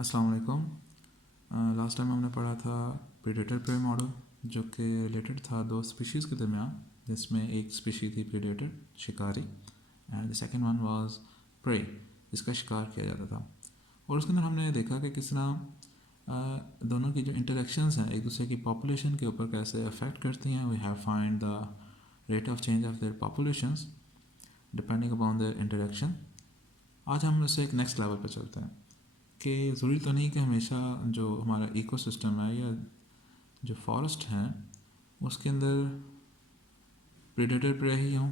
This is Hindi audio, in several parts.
अस्सलाम वालेकुम। लास्ट टाइम हमने पढ़ा था प्रीडेटर प्रे मॉडल, जो कि रिलेटेड था दो स्पीशीज़ के दरमियान, जिसमें एक स्पीशी थी प्रीडेटर, शिकारी, and the second one was prey, जिसका शिकार किया जाता था। और उसके अंदर हमने देखा कि किस तरह दोनों की जो इंटरेक्शंस हैं एक दूसरे की पॉपुलेशन के ऊपर कैसे अफेक्ट करती हैं। We have find the rate of change of their populations depending upon their interaction. आज हम उससे एक नेक्स्ट लेवल पर चलते हैं कि ज़रूरी तो नहीं कि हमेशा जो हमारा इकोसिस्टम है या जो फॉरेस्ट हैं उसके अंदर प्रेडेटर प्रे ही हों।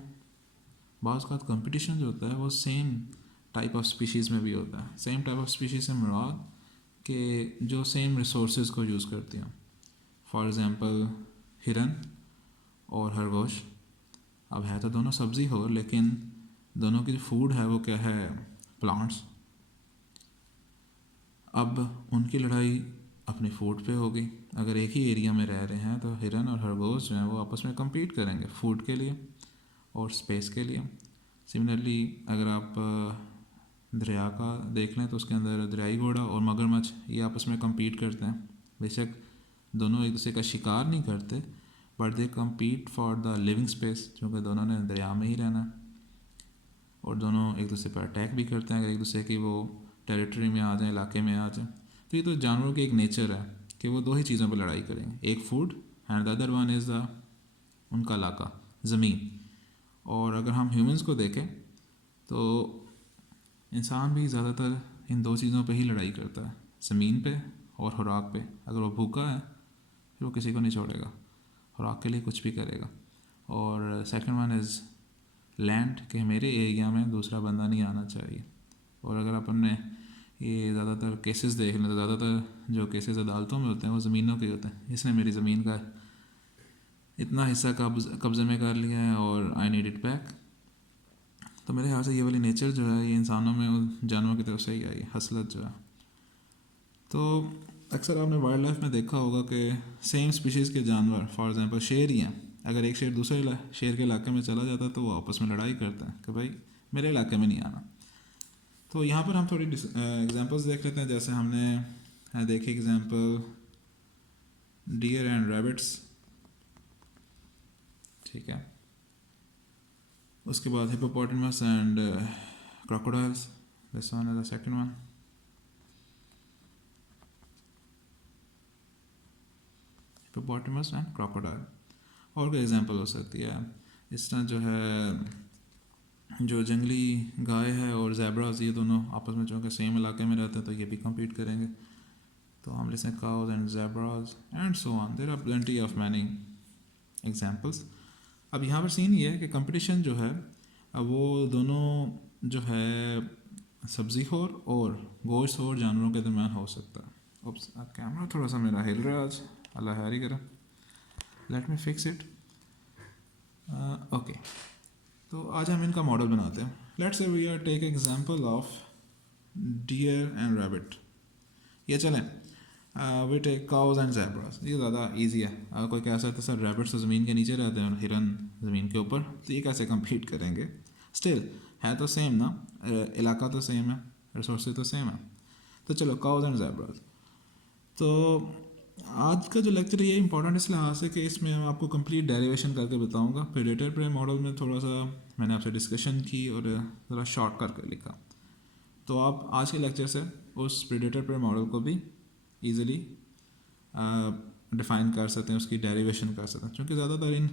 बाज़ का कंपटीशन जो होता है वो सेम टाइप ऑफ स्पीशीज़ में भी होता है। सेम टाइप ऑफ स्पीशीज़ से मुराद कि जो सेम रिसोर्सेज को यूज़ करती हैं। फॉर एग्ज़ाम्पल हिरन और खरगोश, अब है तो दोनों सब्ज़ी हो, लेकिन दोनों की जो फूड है वो क्या है, प्लांट्स। अब उनकी लड़ाई अपनी फूड पे होगी। अगर एक ही एरिया में रह रहे हैं तो हिरन और खरगोश जो हैं वो आपस में कम्पीट करेंगे फूड के लिए और स्पेस के लिए। सिमिलरली अगर आप दरिया का देख लें तो उसके अंदर दरियाई घोड़ा और मगरमच्छ ये आपस में कम्पीट करते हैं। बेशक दोनों एक दूसरे का शिकार नहीं करते, but they compete for the living space, क्योंकि दोनों ने दरिया में ही रहना है। और दोनों एक दूसरे पर अटैक भी करते हैं अगर एक दूसरे की वो टेरिटरी में आ जाए, इलाके में आ जाए। तो ये तो जानवरों की एक नेचर है कि वो दो ही चीज़ों पर लड़ाई करेंगे, एक food and the other one is the उनका इलाका, ज़मीन। और अगर हम ह्यूमंस को देखें तो इंसान भी ज़्यादातर इन दो चीज़ों पे ही लड़ाई करता है, ज़मीन पे और खुराक पे। अगर वो भूखा है फिर वो किसी को नहीं छोड़ेगा, खुराक के लिए कुछ भी करेगा। और सेकंड वन इज़ लैंड, कि मेरे एरिया में दूसरा बंदा नहीं आना चाहिए। और अगर अपन ने ये ज़्यादातर केसेस देख लें तो ज़्यादातर जो केसेस अदालतों में होते हैं वो ज़मीनों के होते हैं। इसने मेरी ज़मीन का इतना हिस्सा कब्ज़े में कर लिया है और आई नीड इट बैक। तो मेरे ख्याल से ये वाली नेचर जो है ये इंसानों में और जानवरों की तरफ से ही आई, हसलत जो है। तो अक्सर आपने वाइल्ड लाइफ में देखा होगा कि सेम स्पीशीज़ के जानवर, फॉर एग्जांपल शेर ही हैं, अगर एक शेर दूसरे शेर के इलाके में चला जाता है तो वो आपस में लड़ाई करते हैं कि भाई मेरे इलाके में नहीं आना। तो यहाँ पर हम थोड़ी एग्जांपल्स देख लेते हैं। जैसे हमने देखी एग्जांपल डियर एंड रैबिट्स, ठीक है। उसके बाद hippopotamus and crocodiles, this one is the second one. Hippopotamus and crocodile. और कोई एग्जांपल हो सकती है इस तरह जो है, जो जंगली गाय है और ज़ेब्रास, ये दोनों आपस में जो कि सेम इलाके में रहते हैं तो ये भी कम्पीट करेंगे। तो हम लिखते हैं cows and zebras and so on, there are plenty of many examples. अब यहाँ पर सीन ये है कि कंपटीशन जो है अब वो दोनों जो है सब्ज़ी खोर और गोश्त खोर जानवरों के दरमियान हो सकता है। उप्स, कैमरा थोड़ा सा मेरा हिल रहा है आज, अल्लाह हैरी करा। Let me fix it. Okay, तो आज हम इनका मॉडल बनाते हैं। Let's say we are take example of deer and rabbit. ये चलें, we take cows and zebras, ये ज़्यादा इजी है। अगर कोई कह सकता है सर रैबिट्स तो ज़मीन के नीचे रहते हैं और हिरन ज़मीन के ऊपर, तो ये कैसे कम्पीट करेंगे? स्टिल है तो सेम ना, इलाका तो सेम है, रिसोर्सेज तो सेम है। तो चलो काउज एंड ज़ेब्रास। तो आज का जो लेक्चर ये इंपॉर्टेंट इस लिहाज से कि इसमें मैं आपको कंप्लीट डेरिवेशन करके बताऊंगा। प्रेडेटर प्रे मॉडल में थोड़ा सा मैंने आपसे डिस्कशन की और ज़रा शॉर्ट करके लिखा, तो आप आज के लेक्चर से उस प्रेडेटर प्रे मॉडल को भी ईज़िली डिफ़ाइन कर सकते हैं, उसकी डेरिवेशन कर सकते हैं। क्योंकि ज़्यादातर इन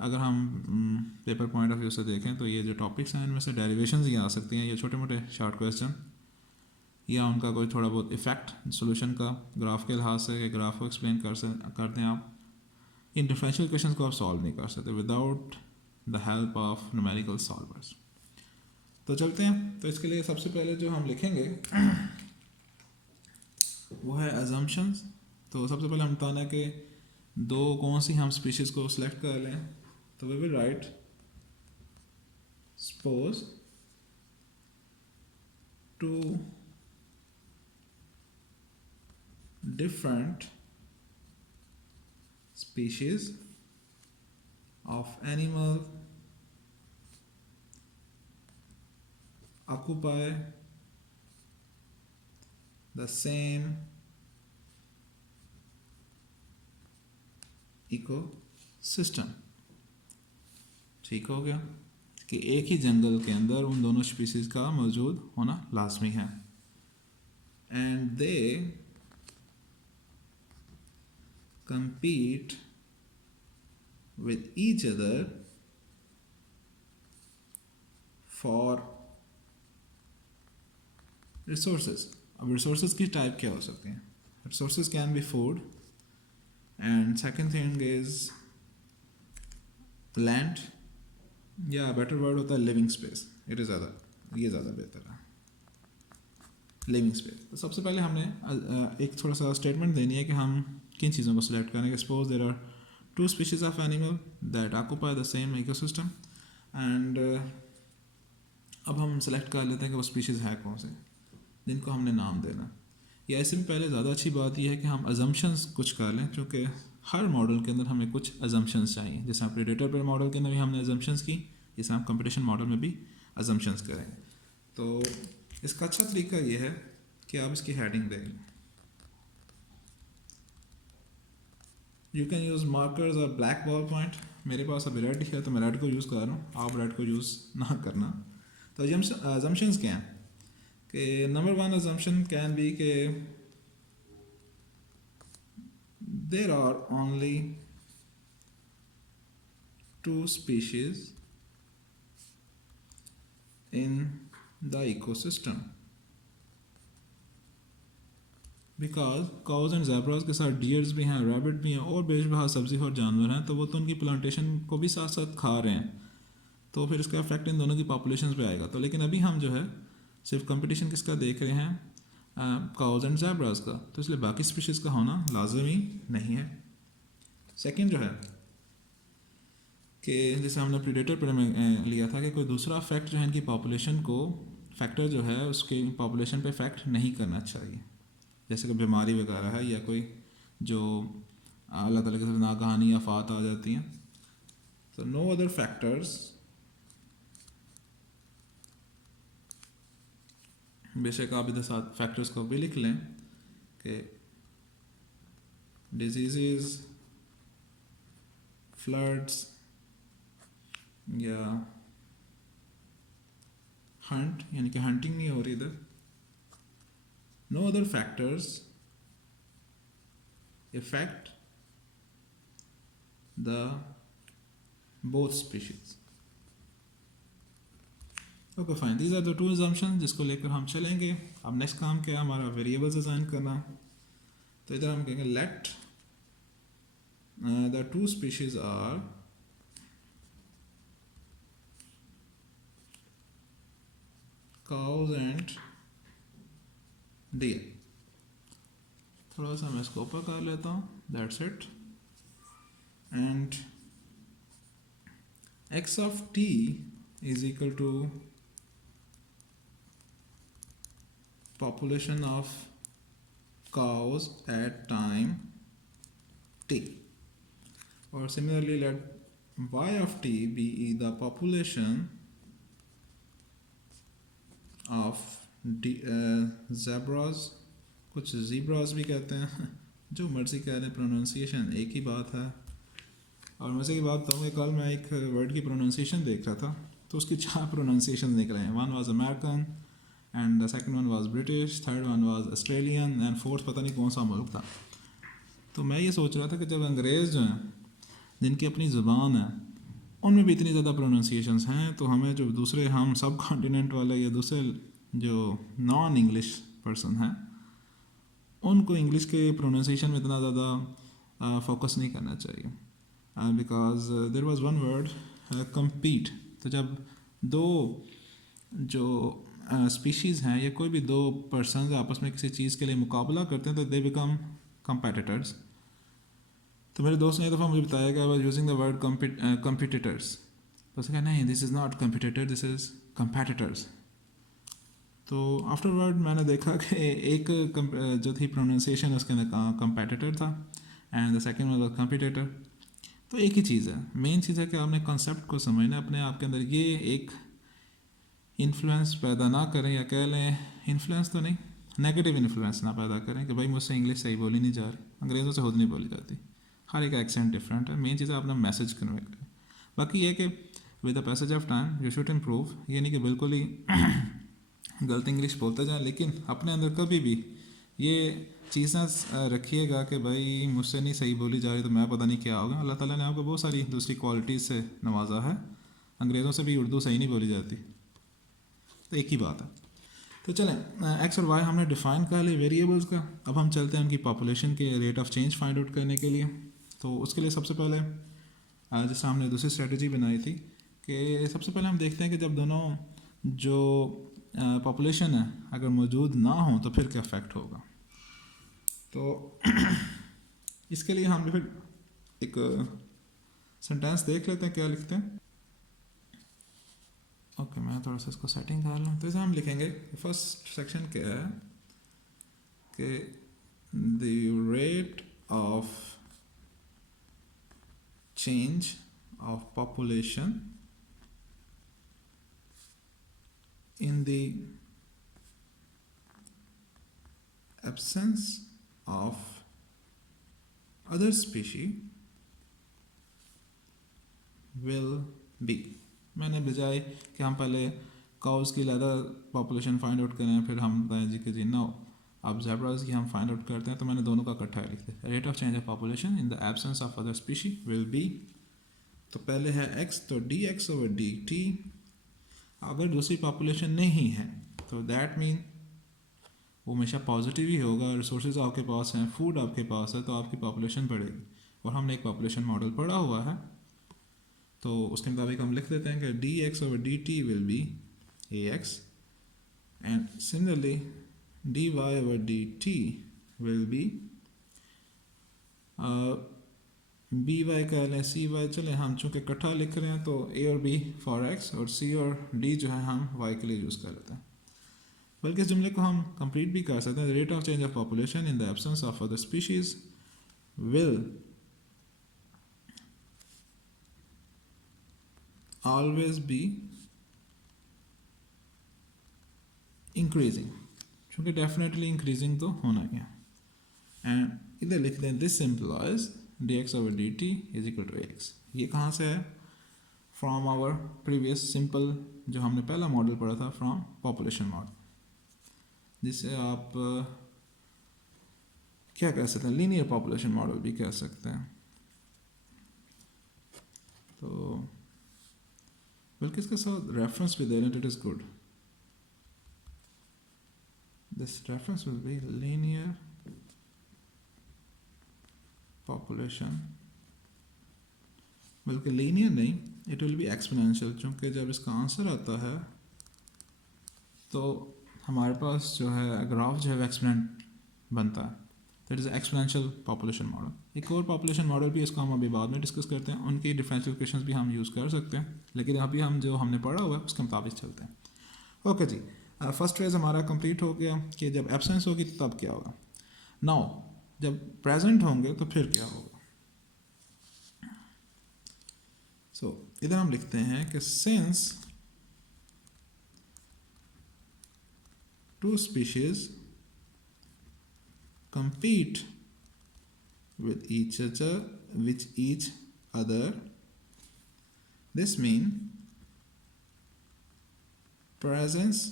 अगर हम पेपर पॉइंट ऑफ व्यू से देखें तो ये जो टॉपिक्स हैं इनमें से डेरिवेशंस ही आ सकती हैं, ये छोटे मोटे शॉर्ट क्वेश्चन या उनका कोई थोड़ा बहुत इफेक्ट सोल्यूशन का ग्राफ के लिहाज से, ग्राफ को एक्सप्लेन कर दें आप। इन डिफरेंशियल क्वेश्चन को आप सॉल्व नहीं कर सकते without the help of numerical solvers. तो चलते हैं। तो इसके लिए सबसे पहले जो हम लिखेंगे वो है अजम्पशंस। तो सबसे पहले हम बताना है कि दो कौन सी हम स्पीशीज़ को सिलेक्ट कर लें। तो we will write suppose two different species of animal occupy the same ecosystem. ठीक हो गया कि एक ही जंगल के अंदर उन दोनों स्पीसीज का मौजूद होना लाजमी है। And they compete with each other for resources। अब resources की टाइप क्या हो सकते हैं? Resources can be food, and second thing is land, या बेटर वर्ड होता है लिविंग स्पेस। इट इज़ ये ज़्यादा बेहतर है, लिविंग स्पेस। तो सबसे पहले हमने एक थोड़ा सा स्टेटमेंट देनी है कि हम किन चीज़ों को सिलेक्ट करेंगे। Suppose there are two species of animal that occupy the same ecosystem, and अब हम सेलेक्ट कर लेते हैं कि वो स्पीशीज़ है कौन से जिनको हमने नाम देना। या ऐसे भी पहले ज़्यादा अच्छी बात यह है कि हम अजम्पशंस कुछ कर लें, क्योंकि हर मॉडल के अंदर हमें कुछ अजम्पशंस चाहिए। जैसे हम प्रेडेटर पर मॉडल के अंदर भी हमने अजम्पशंस की, जैसे हम कंपटीशन मॉडल में भी अजम्पशंस करेंगे। तो इसका अच्छा तरीका ये है कि आप इसकी हेडिंग दें। यू कैन यूज़ मार्कर्स और ब्लैक बॉल पॉइंट। मेरे पास अभी रेड है तो मैं रेड को यूज़ कर रहा हूँ, आप रेड को यूज़ ना करना। तो अजम्पशंस क्या हैं कि number one assumption can be के there are only two species in the ecosystem, because cows and zebras के साथ डियर्स भी हैं, रैबिट भी हैं और बेशबहा सब्जी और जानवर हैं, तो वो तो उनकी प्लांटेशन को भी साथ साथ खा रहे हैं, तो फिर इसका इफेक्ट इन दोनों की पॉपुलेशन पे आएगा। तो लेकिन अभी हम जो है सिर्फ कंपटीशन किसका देख रहे हैं, काउज एंड ज़ेब्रास का, तो इसलिए बाकी स्पीशीज़ का होना लाजमी नहीं है। सेकेंड जो है कि जैसे हमने प्रीडेटर पर में लिया था कि कोई दूसरा फैक्ट जो है इनकी पॉपुलेशन को, फैक्टर जो है उसके पॉपुलेशन पे इफेक्ट नहीं करना चाहिए, जैसे कि बीमारी वगैरह है या कोई जो अल्लाह ताला की तरफ नागहानी आफात आ जाती हैं। तो नो अदर फैक्टर्स, बेशक आप इधर साथ फैक्टर्स को भी लिख लें कि डिजीज़, फ्लड्स या हंट, यानी कि हंटिंग नहीं हो रही इधर। No other factors affect the both species. Okay, fine. These are the two assumptions जिसको लेकर हम चलेंगे। अब नेक्स्ट काम क्या है हमारा, वेरिएबल्स असाइन करना। तो इधर हम कहेंगे let the two species are cows and deer। थोड़ा सा मैं इसको ऊपर कर लेता हूँ, that's it. And x of t is equal to population of cows at time t, or similarly let y of t be the population of zebras, कुछ zebras भी कहते हैं, जो मर्जी कह रहे हैं, प्रोनाउंसिएशन एक ही बात है। और मज़े की बात बताऊँ कि कल मैं एक वर्ड की प्रोनाउंसिएशन देख रहा था, तो उसकी 4 प्रोनाउंसिएशन निकले हैं। One was American and the second one was British, third one was Australian and fourth पता नहीं कौन सा मुल्क था। तो मैं ये सोच रहा था कि जब अंग्रेज़ जो हैं जिनकी अपनी ज़ुबान है उनमें भी इतनी ज़्यादा प्रोनाउंसिएशंस हैं, तो हमें जो दूसरे हम सब कॉन्टिनेंट वाले या दूसरे जो नॉन इंग्लिश पर्सन हैं उनको इंग्लिश के प्रोनाउंसिएशन में इतना ज़्यादा फोकस नहीं करना चाहिए। Because there was one word compete, तो जब दो जो स्पीशीज़ हैं या कोई भी दो पर्सन आपस में किसी चीज़ के लिए मुकाबला करते हैं तो दे बिकम कंपेटिटर्स। तो मेरे दोस्त ने एक दफ़ा मुझे बताया कि I was using the word competitors, तो उसने कहा नहीं this is not competitor, this is competitors. तो आफ्टरवर्ड मैंने देखा कि एक जो थी प्रोनाउंसिएशन उसके अंदर कंपेटिटर था and the second was competitor. तो एक ही चीज़ है, मेन चीज़ है कि आपने कॉन्सेप्ट को समझना अपने आप के अंदर। ये एक इन्फ्लुएंस पैदा ना करें, या कह लें इन्फ्लुएंस तो नहीं, नेगेटिव इन्फ्लुएंस ना पैदा करें कि भाई मुझसे इंग्लिश सही बोली नहीं जा रही, अंग्रेज़ों से खुद नहीं बोली जाती, हर एक एक्सेंट डिफरेंट है। मेन चीज़ है अपना मैसेज कन्वे करें। बाकी ये कि with the passage of time you should improve, ये नहीं कि बिल्कुल ही गलत इंग्लिश बोलते जाएं, लेकिन अपने अंदर कभी भी ये चीज़ें रखिएगा कि भाई मुझसे नहीं सही बोली जा रही तो मैं पता नहीं क्या होगा। अल्लाह ताला ने आपको बहुत सारी दूसरी क्वालिटीज़ से नवाजा है, अंग्रेज़ों से भी उर्दू सही नहीं बोली जाती, तो एक ही बात है। तो चलें, एक्स और वाई हमने डिफ़ाइन कर ली वेरिएबल्स का। अब हम चलते हैं उनकी पॉपुलेशन के rate of change find out करने के लिए। तो उसके लिए सबसे पहले जैसे हमने दूसरी स्ट्रेटजी बनाई थी कि सबसे पहले हम देखते हैं कि जब दोनों जो पॉपुलेशन है अगर मौजूद ना हो तो फिर क्या इफेक्ट होगा। तो इसके लिए हम फिर एक सेंटेंस देख लेते हैं क्या लिखते हैं। ओके, मैं थोड़ा सा इसको सेटिंग कर लूँ। तो इसे हम लिखेंगे, फर्स्ट सेक्शन क्या है कि the rate of change of population in the absence of other species will be। मैंने बजाय कि हम पहले काउस की लेदर पॉपुलेशन फाइंड आउट करें फिर हम बताएं जी कि जी नो अब ज़ेब्रास की हम फाइंड आउट करते हैं, तो मैंने दोनों का इकट्ठा लिखते हैं। Rate of change of population in the absence of other species will be, तो पहले है x, तो dx ओवर dt। अगर दूसरी पॉपुलेशन नहीं है तो दैट मीन वो हमेशा पॉजिटिव ही होगा। रिसोर्सेज आपके पास हैं, फूड आपके पास है, तो आपकी पॉपुलेशन बढ़ेगी। और हमने एक पॉपुलेशन मॉडल पढ़ा हुआ है, तो उसके मुताबिक हम लिख देते हैं कि d x over d t will be a x, and similarly d y over d t will be b y कह लें, सी वाई, चलें हम चूँकि इकट्ठा लिख रहे हैं तो ए और बी फॉर एक्स और सी और डी जो है हम वाई के लिए यूज़ कर लेते हैं। बल्कि इस जुमले को हम कंप्लीट भी कर सकते हैं। Rate of change of population in the absence of other species will always be increasing, क्योंकि डेफिनेटली इंक्रीजिंग तो होना ही है। एंड इधर लिख दें this implies d x over d t is equal to x. ये कहाँ से है? फ्रॉम आवर प्रीवियस सिंपल जो हमने पहला मॉडल पढ़ा था, फ्रॉम पॉपुलेशन मॉडल, जिसे आप क्या कह सकते हैं, लीनियर पॉपुलेशन मॉडल भी कह सकते हैं। तो बल्कि इसके साथ रेफरेंस भी दे रहे हैं, it is good. This reference will be linear population, बल्कि लीनियर नहीं, इट विल बी एक्सपोनेंशियल, क्योंकि जब इसका आंसर आता है तो हमारे पास जो है ग्राफ जो है एक्सपोनेंट बनता है। That is exponential population model. एक और पॉपुलेशन मॉडल भी, इसको हम अभी बाद में डिस्कस करते हैं, उनकी डिफरेंशियल इक्वेशंस भी हम यूज़ कर सकते हैं, लेकिन अभी हम जो हमने पढ़ा हुआ है उसके मुताबिक चलते हैं। ओके जी, फर्स्ट फेज हमारा कंप्लीट हो गया कि जब एब्सेंस होगी तब क्या होगा। नाउ जब प्रेजेंट होंगे तो फिर क्या होगा। सो इधर हम लिखते हैं कि since two species compete with each other, this means presence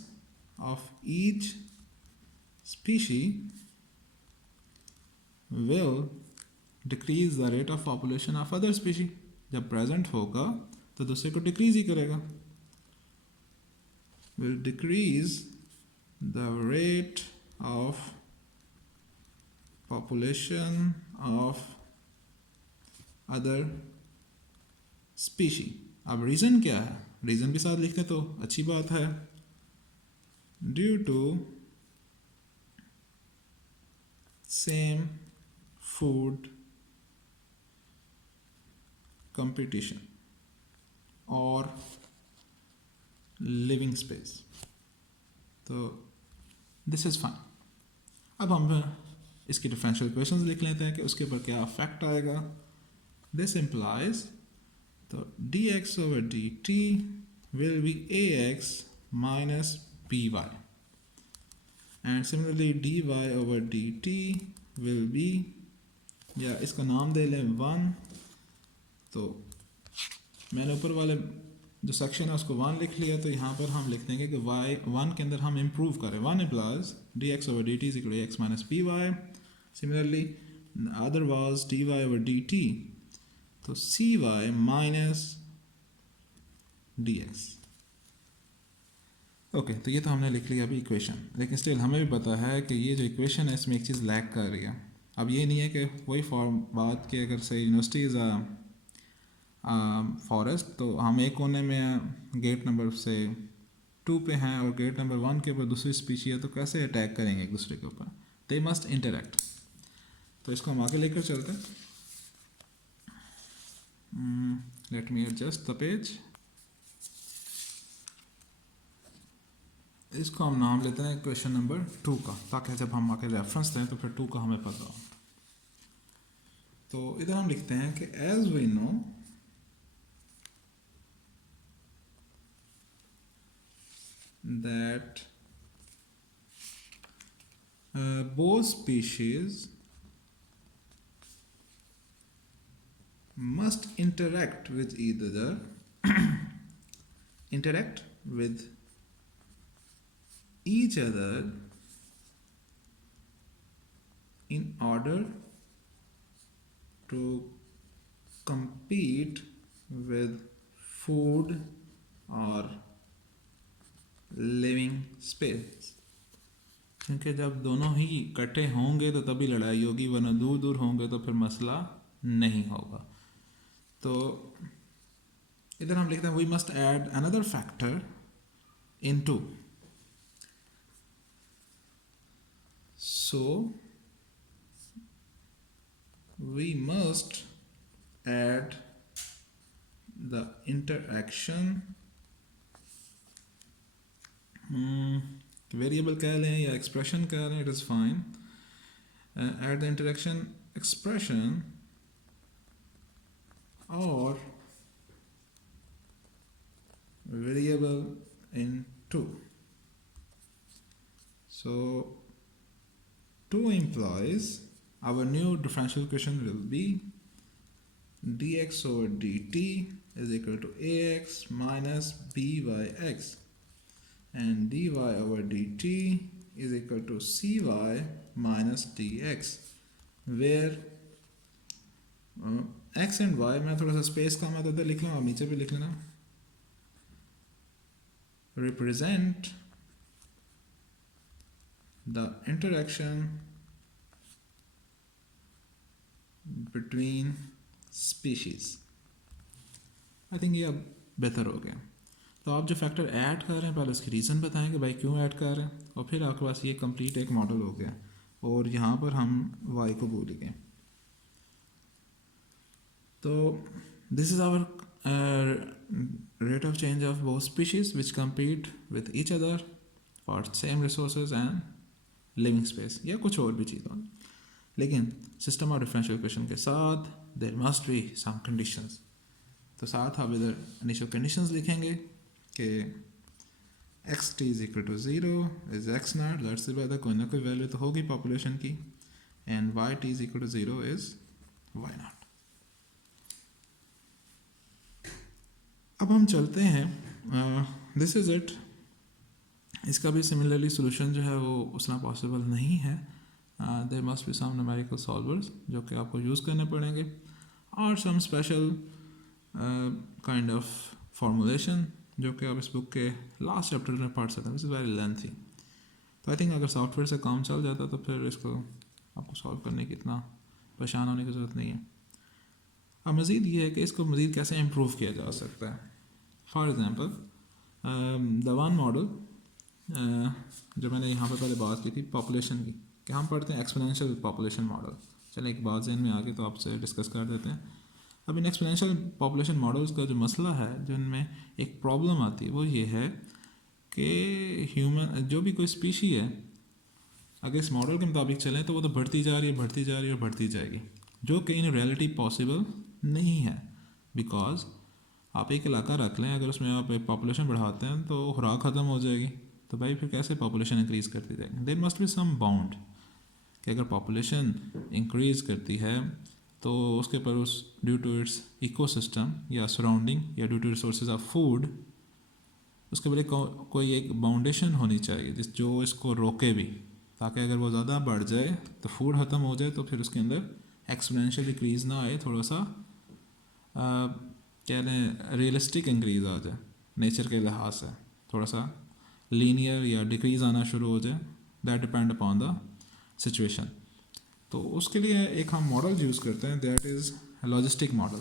of each species will decrease the rate of population of other species। जब present होगा तो दूसरे को decrease ही करेगा, will decrease the rate of population of other species। अब रीज़न क्या है, रीज़न भी साथ लिखते तो अच्छी बात है। Due to same food competition और लिविंग स्पेस, तो दिस इज़ फाइन। अब हम इसकी डिफरेंशियल इक्वेशंस लिख लेते हैं कि उसके ऊपर क्या इफेक्ट आएगा। दिस इम्प्लाइज, तो d x over d t will be a x minus b y, and similarly d y over d t will be, या इसका नाम दे लें 1, तो मैंने ऊपर वाले जो सेक्शन है उसको 1 लिख लिया, तो यहाँ पर हम लिख देंगे कि y 1 के अंदर हम इम्प्रूव करें 1 implies dx over dt is equal to x minus py. Similarly other was dy over dt, तो cy minus dx. ओके तो ये तो हमने लिख लिया अभी इक्वेशन, लेकिन स्टिल हमें भी पता है कि ये जो इक्वेशन है इसमें एक चीज़ लैग कर रही है. अब ये नहीं है कि वही फॉर्म बात कि अगर से यूनिवर्सिटी इज़ फॉरेस्ट, तो हम एक कोने में गेट नंबर से 2 पे हैं और गेट नंबर 1 के ऊपर दूसरी स्पीशी है, तो कैसे अटैक करेंगे एक दूसरे के ऊपर? They must interact. तो इसको हम आगे लेकर चलते हैं. Let me adjust the page. इसको हम नाम लेते हैं क्वेश्चन नंबर 2 का, ताकि जब हम आके रेफरेंस दें तो फिर 2 का हमें पता हो. तो इधर हम लिखते हैं कि as we know that both species must interact with each other interact with each other in order to compete with food or living space. क्योंकि जब दोनों ही इकट्ठे होंगे तो तभी लड़ाई होगी, वरना दूर दूर होंगे तो फिर मसला नहीं होगा. तो इधर हम लिखते हैं we must add another factor into. So we must add the interaction, variable कह लें या एक्सप्रेशन कह लें, it is fine. At the interaction expression और variable in 2. So 2 implies our new differential equation will be dx over dt is equal to ax minus b by x, and dy over dt is equal to cy minus dx, where x and y, मैं थोड़ा सा स्पेस का मैं तो इधर लिख लूँ, आप नीचे भी लिख लेना, represent the interaction between species. I think ये अब बेहतर हो गया. तो आप जो फैक्टर ऐड कर रहे हैं पहले उसकी रीज़न बताएं कि भाई क्यों ऐड कर रहे हैं, और फिर आपके पास ये कंप्लीट एक मॉडल हो गया, और यहाँ पर हम y को भूल गए. तो this is our rate of change of both species which compete with each other for same resources and living space, या कुछ और भी चीज़ हो. लेकिन सिस्टम ऑफ डिफरेंशियल इक्वेशन के साथ there must be some conditions. तो साथ आप इधर इनिशियल कंडीशंस लिखेंगे कि x t is equal to 0 is x naught, let's say बाद कोई ना कोई वैल्यू तो होगी पॉपुलेशन की, and y t is equal to 0 is y naught. अब हम चलते हैं, दिस इज़ इट. इसका भी सिमिलरली सोल्यूशन जो है वो उतना पॉसिबल नहीं है. There must be some numerical solvers जो कि आपको यूज़ करने पड़ेंगे, और some special kind of formulation जो कि आप इस बुक के लास्ट चैप्टर में पढ़ सकते हैं. This is very lengthy. तो आई थिंक अगर सॉफ्टवेयर से काम चल जाता तो फिर इसको आपको सॉल्व करने की इतना परेशान होने की ज़रूरत नहीं है. अब मज़ीद ये है कि इसको मज़ीद कैसे इम्प्रूव किया जा सकता है. For example the one model जो मैंने यहाँ पर पहले बात की थी पॉपुलेशन की, कि हम पढ़ते हैं एक्सपोनेंशियल पॉपुलेशन मॉडल. चलें एक बात ज़हन में आगे तो आपसे डिस्कस कर देते हैं. अब इन एक्सपोनेंशियल पॉपुलेशन मॉडल्स का जो मसला है, जो इनमें एक प्रॉब्लम आती है, वो ये है कि ह्यूमन जो भी कोई स्पीशी है अगर इस मॉडल के मुताबिक चलें तो वो तो बढ़ती जा रही है, बढ़ती जा रही है और बढ़ती जाएगी, जो कि इन रियलिटी पॉसिबल नहीं है. बिकॉज आप एक इलाका रख लें, अगर उसमें आप पॉपुलेशन बढ़ाते हैं तो खुराक ख़त्म हो जाएगी, तो भाई फिर कैसे पॉपुलेशन इंक्रीज करती जाएगी? There must be some bound कि अगर पॉपुलेशन इंक्रीज करती है तो उसके ऊपर उस ड्यू टू इट्स इकोसिस्टम या सराउंडिंग या due to resources of food उसके ऊपर कोई एक बाउंडेशन होनी चाहिए जिस जो इसको रोके भी, ताकि अगर वो ज़्यादा बढ़ जाए तो फूड ख़त्म हो जाए तो फिर उसके अंदर एक्सपोनेंशियल इंक्रीज ना आए, थोड़ा सा कह लें रियलिस्टिक इंक्रीज आ जाए नेचर के लिहाज से, थोड़ा सा लीनियर या डिक्रीज आना शुरू हो जाए। That depend upon the situation. तो उसके लिए एक हम मॉडल यूज़ करते हैं, दैट इज़ लॉजिस्टिक मॉडल।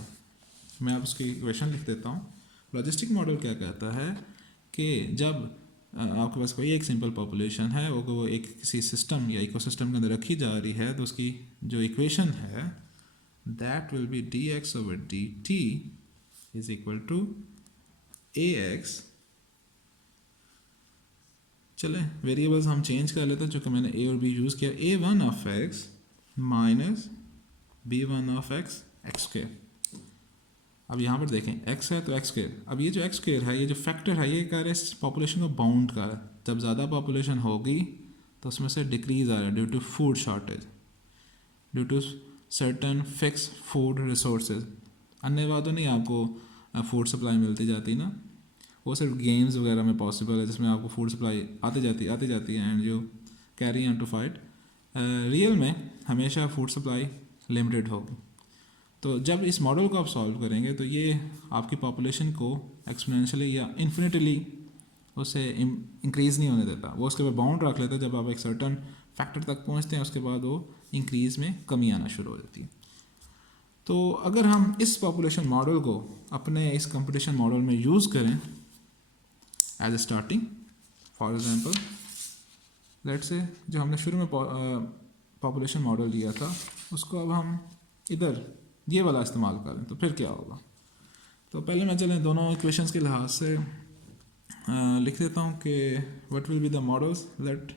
मैं आप उसकी इक्वेशन लिख देता हूँ। लॉजिस्टिक मॉडल क्या कहता है कि जब आपके पास कोई एक सिंपल पॉपुलेशन है वो एक किसी सिस्टम या इकोसिस्टम के अंदर रखी जा रही है, तो उसकी जो इक्वेशन है that will be dx over dt is equal to ax। चले वेरिएबल्स हम चेंज कर लेते हैं, चूँकि मैंने a और b यूज़ किया, a1 of x minus b1 of x x²। अब यहाँ पर देखें x है तो x²। अब ये जो x² है, ये जो फैक्टर है, ये क्या है, इस पॉपुलेशन को बाउंड कर रहा है। जब ज़्यादा पॉपुलेशन होगी तो उसमें से डिक्रीज आ रहा है due to food shortage, due to certain fix food resources. अन्य बातों नहीं आपको फूड सप्लाई मिलती जाती ना, वो सिर्फ गेम्स वगैरह में पॉसिबल है जिसमें आपको फूड सप्लाई आती जाती है and you carry on to fight. Real में हमेशा फूड सप्लाई लिमिटेड होगी। तो जब इस मॉडल को आप सॉल्व करेंगे तो ये आपकी पॉपुलेशन को एक्सपोनेंशियली या इन्फिनिटली उसे इंक्रीज़ नहीं होने देता, वो उसके बाद बाउंड रख लेता है। जब आप एक सर्टन फैक्टर तक पहुंचते हैं उसके बाद वो इंक्रीज़ में कमी आना शुरू हो जाती है। तो अगर हम इस पॉपुलेशन मॉडल को अपने इस कंपटीशन मॉडल में यूज़ करें as a starting, for example let's say जो हमने शुरू में पॉपुलेशन मॉडल लिया था उसको अब हम इधर ये वाला इस्तेमाल करें तो फिर क्या होगा। तो पहले मैं चलें दोनों इक्वेशंस के लिहाज से लिख देता हूँ कि what will be the models, let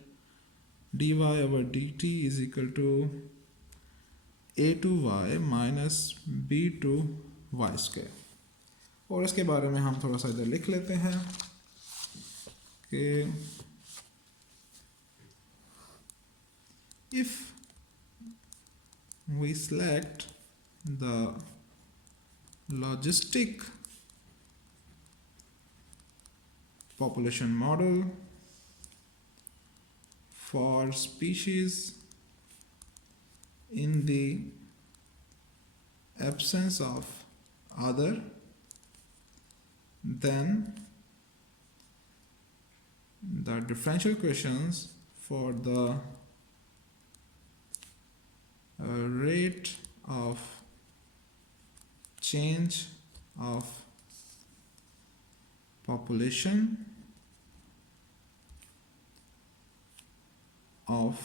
dy over dt is equal to a2y minus b2y²। और इसके बारे में हम थोड़ा सा इधर लिख लेते हैं कि if we select the logistic population model for species in the absence of other, then the differential equations for the rate of change of population of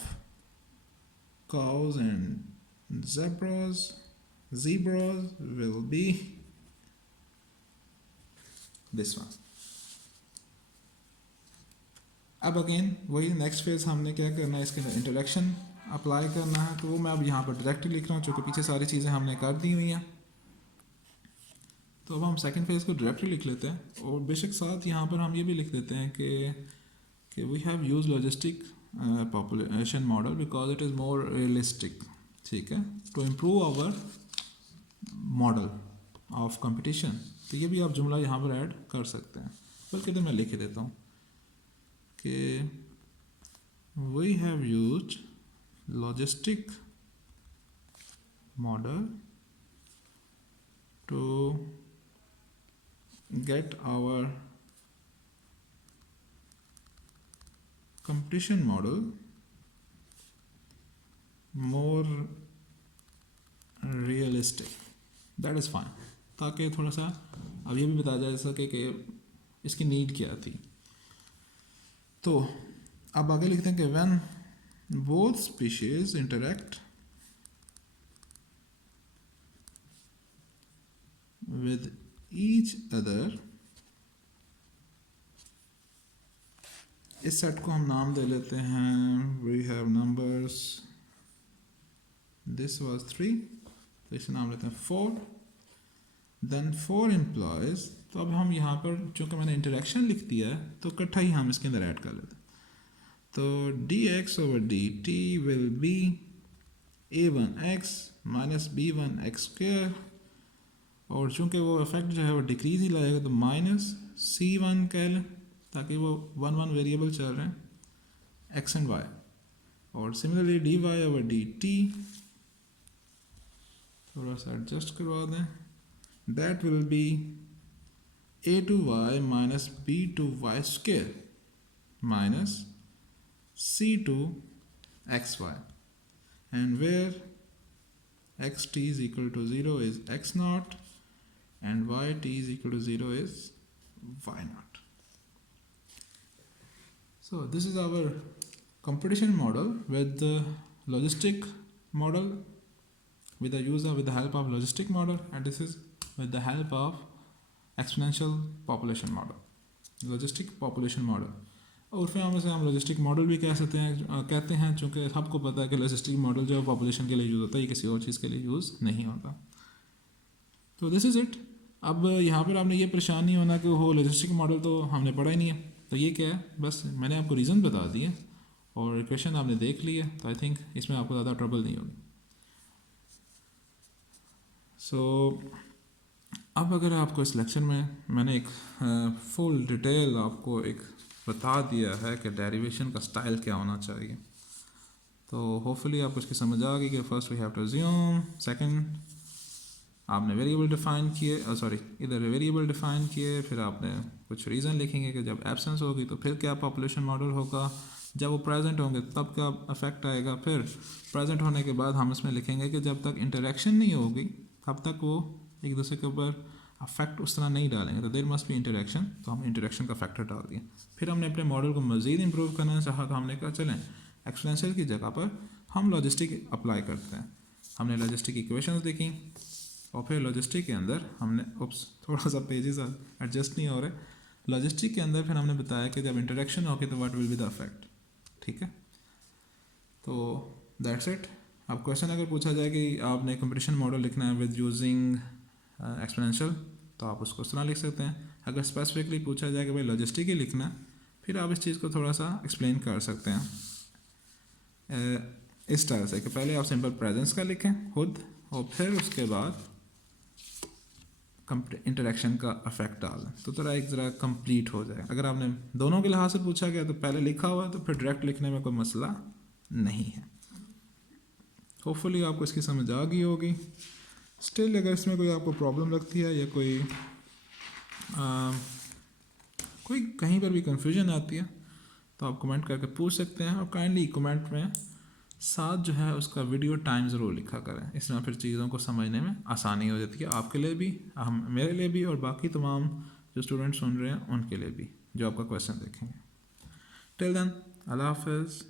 cows and zebras will be this one. अब अगेन वही नेक्स्ट फेज हमने क्या करना है, इसके अंदर इंटरेक्शन अप्लाई करना है। तो वो मैं अब यहाँ पर डायरेक्टली लिख रहा हूँ क्योंकि पीछे सारी चीज़ें हमने कर दी हुई हैं। तो अब हम सेकंड फेज को डायरेक्टली लिख लेते हैं और बेशक साथ यहाँ पर हम ये भी लिख देते हैं कि we have use logistic population model because it is more realistic, ठीक है, to improve our model of competition. तो ये भी आप जुमला यहाँ पर ऐड कर सकते हैं, बल्कि तो मैं लिख देता हूँ कि we have used logistic model to get our competition model more realistic. That is fine, ताकि थोड़ा सा अब ये भी बताया जा सके कि इसकी नीड क्या थी। तो अब आगे लिखते हैं कि when both species interact with each other, इस सेट को हम नाम दे लेते हैं, we have numbers, this was 3 तो इसे नाम लेते हैं 4। then 4 implies तो अब हम यहाँ पर चूँकि मैंने इंटरेक्शन लिख दिया है तो इकट्ठा ही हम इसके अंदर ऐड कर लेते हैं। तो dx/dt will be a1x minus b1x², और चूँकि वो इफेक्ट जो है वो डिक्रीज ही लाएगा तो माइनस c1 कह लें, ताकि वो 1 वेरिएबल चल रहे हैं x एंड y। और सिमिलरली dy/dt थोड़ा सा एडजस्ट करवा दें, that will B a2y minus b2y² minus c2xy, and where xt is equal to 0 is x0 and yt is equal to 0 is y0. So this is our computation model with the logistic model, with the help of logistic model, and this is with the help of exponential population model, logistic population model. और फिर हम इसे लॉजिस्टिक मॉडल भी कह सकते हैं, कहते हैं, चूँकि सबको पता है कि लॉजिस्टिक मॉडल जो है पॉपुलेशन के लिए यूज़ होता है, ये किसी और चीज़ के लिए यूज़ नहीं होता। तो दिस इज़ इट। अब यहाँ पर आपने ये परेशान नहीं होना कि वो लॉजिस्टिक मॉडल तो हमने पढ़ा ही नहीं है, तो ये क्या है, बस मैंने आपको रीज़न बता दिए और इक्वेशन आपने देख ली है, तो आई थिंक इसमें आपको ज़्यादा ट्रबल नहीं होगी। सो अब अगर आपको इस लेक्चर में मैंने एक फुल डिटेल आपको एक बता दिया है कि डेरिवेशन का स्टाइल क्या होना चाहिए, तो होपफुली आपको इसकी समझ आ गई कि first we have to assume, second आपने वेरिएबल डिफाइन किए, इधर वेरिएबल डिफाइन किए, फिर आपने कुछ रीज़न लिखेंगे कि जब एब्सेंस होगी तो फिर क्या पॉपुलेशन मॉडल होगा, जब वो प्रेजेंट होंगे तब क्या अफेक्ट आएगा, फिर प्रेजेंट होने के बाद हम इसमें लिखेंगे कि जब तक इंटरेक्शन नहीं होगी तब तक वो एक दूसरे के ऊपर अफेक्ट उस तरह नहीं डालेंगे, तो देयर मस्ट बी इंटरेक्शन, तो हम इंटरेक्शन का फैक्टर डाल दिए। फिर हमने अपने मॉडल को मज़ीद इंप्रूव करना चाहा, तो हमने कहा चलें एक्सपोनेंशियल की जगह पर हम लॉजिस्टिक अप्लाई करते हैं। हमने लॉजिस्टिक इक्वेशंस देखी और फिर लॉजिस्टिक के अंदर हमने थोड़ा सा पेजेस एडजस्ट नहीं हो रहे, लॉजिस्टिक के अंदर फिर हमने बताया कि जब इंटरेक्शन होगी तो what will be the affect. ठीक है, तो दैट्स इट। अब क्वेश्चन अगर पूछा जाए कि आपने कंपटीशन मॉडल लिखना है विद यूजिंग एक्सपोनेंशियल, तो आप उसको उस तरह लिख सकते हैं। अगर स्पेसिफिकली पूछा जाए कि भाई लॉजिस्टिक ही लिखना, फिर आप इस चीज़ को थोड़ा सा एक्सप्लेन कर सकते हैं इस तरह से कि पहले आप सिंपल प्रेजेंस का लिखें खुद, और फिर उसके बाद इंटरेक्शन का अफेक्ट डालें, तो ज़रा कंप्लीट हो जाए। अगर आपने दोनों के लिहाज से पूछा गया तो पहले लिखा हुआ है, तो फिर डायरेक्ट लिखने में कोई मसला नहीं है। होपफुली आपको इसकी समझ आ गई होगी। स्टिल अगर इसमें कोई आपको प्रॉब्लम लगती है या कोई कहीं पर भी कंफ्यूजन आती है, तो आप कमेंट करके पूछ सकते हैं, और काइंडली कमेंट में साथ जो है उसका वीडियो टाइम ज़रूर लिखा करें, इस तरह फिर चीज़ों को समझने में आसानी हो जाती है, आपके लिए भी, मेरे लिए भी, और बाकी तमाम जो स्टूडेंट सुन रहे हैं उनके लिए भी जो आपका क्वेश्चन देखेंगे। टिल देन, अल्लाह हाफ़िज़।